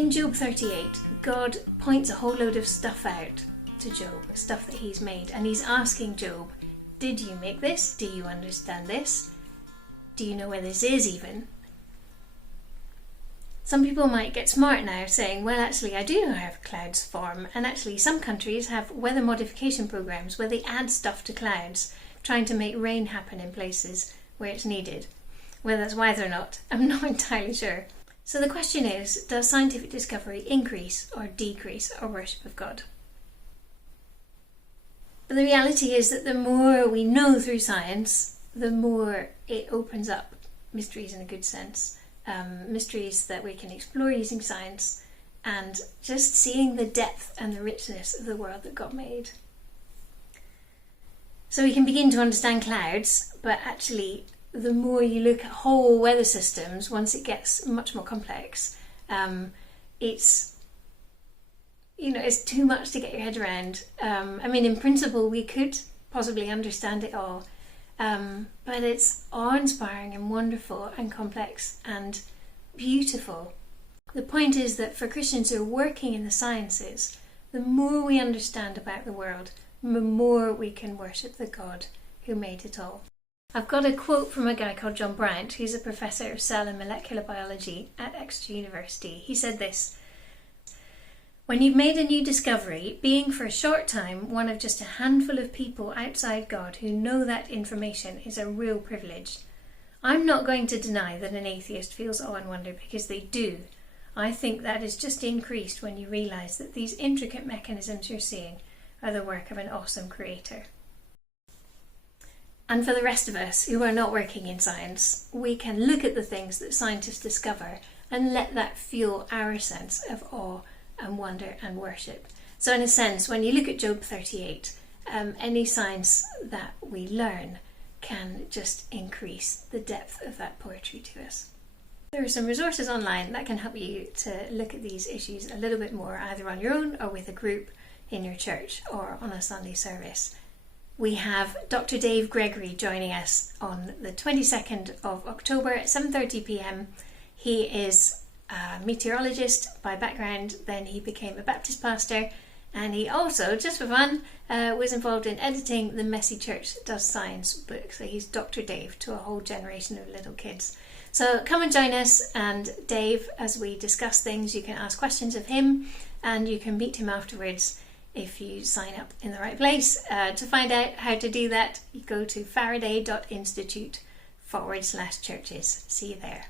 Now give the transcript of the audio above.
in Job 38, God points a whole load of stuff out to Job, stuff that he's made, and he's asking Job, did you make this? Do you understand this? Do you know where this is even? Some people might get smart now saying, well, actually, I do know how clouds form, and actually some countries have weather modification programs where they add stuff to clouds, trying to make rain happen in places where it's needed. Whether that's wise or not, I'm not entirely sure. So the question is, does scientific discovery increase or decrease our worship of God? But the reality is that the more we know through science, the more it opens up mysteries in a good sense. Mysteries that we can explore using science, and just seeing the depth and the richness of the world that God made. So we can begin to understand clouds, but actually the more you look at whole weather systems, once it gets much more complex, it's too much to get your head around. In principle we could possibly understand it all, but it's awe-inspiring and wonderful and complex and beautiful. The point is that for Christians who are working in the sciences, the more we understand about the world, the more we can worship the God who made it all. I've got a quote from a guy called John Bryant, who's a professor of cell and molecular biology at Exeter University. He said this: when you've made a new discovery, being for a short time one of just a handful of people outside God who know that information is a real privilege. I'm not going to deny that an atheist feels awe and wonder, because they do. I think that is just increased when you realise that these intricate mechanisms you're seeing are the work of an awesome creator. And for the rest of us who are not working in science, we can look at the things that scientists discover and let that fuel our sense of awe and wonder and worship. So in a sense, when you look at Job 38, any science that we learn can just increase the depth of that poetry to us. There are some resources online that can help you to look at these issues a little bit more, either on your own or with a group in your church or on a Sunday service. We have Dr. Dave Gregory joining us on the 22nd of October at 7:30 p.m. He is a meteorologist by background, then he became a Baptist pastor, and he also, just for fun, was involved in editing the Messy Church Does Science book. So he's Dr. Dave to a whole generation of little kids. So come and join us and Dave as we discuss things. You can ask questions of him and you can meet him afterwards if you sign up in the right place. To find out how to do that, you go to faraday.institute/churches. See you there.